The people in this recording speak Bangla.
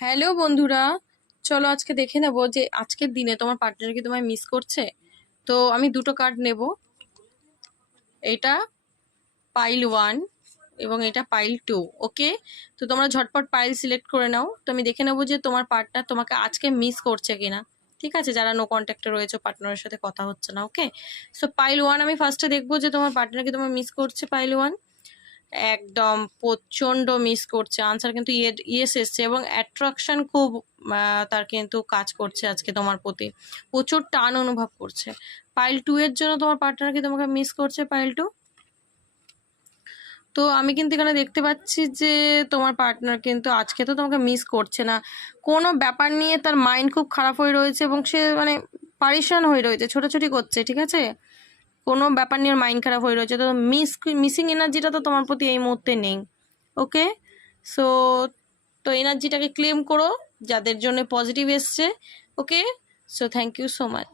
হ্যালো বন্ধুরা, চলো আজকে দেখে নেবো যে আজকের দিনে তোমার পার্টনার কি তোমায় মিস করছে। তো আমি দুটো কার্ড নেব, এটা পাইল 1 এবং এটা পাইল 2। ওকে, তো তোমরা ঝটপট পাইল সিলেক্ট করে নাও। তো আমি দেখে নেবো যে তোমার পার্টনার তোমাকে আজকে মিস করছে কিনা। ঠিক আছে, যারা নো কন্ট্যাক্টে রয়েছে, পার্টনারের সাথে কথা হচ্ছে না। ওকে, সো পাইল 1 আমি ফার্স্টে দেখবো যে তোমার পার্টনার কি তোমার মিস করছে। পাইল 1 একদম প্রচন্ড মিস করছে, আনসার কিন্তু ইয়েস এসছে এবং অ্যাট্রাকশন খুব তার কিন্তু কাজ করছে আজকে তোমার প্রতি, প্রচুর টান অনুভব করছে। পাইল 2 এর জন্য তোমার পার্টনার কি তোমাকে মিস করছে। পাইল 2, তো আমি কিন্তু এখানে দেখতে পাচ্ছি যে তোমার পার্টনার কিন্তু আজকে তো তোমাকে মিস করছে না, কোনো ব্যাপার নিয়ে তার মাইন্ড খুব খারাপ হয়ে রয়েছে এবং সে মানে পারেশান হয়ে রয়েছে, ছোটাছুটি করছে। ঠিক আছে, কোনো ব্যাপার নিয়ে মাইন্ড খারাপ হয়ে রয়েছে, তো মিসিং এনার্জিটা তো তোমার প্রতি এই মুহূর্তে নেই। ওকে, সো তো এনার্জিটাকে ক্লেম করো যাদের জন্য পজিটিভ এসছে। Okay, so thank you so much.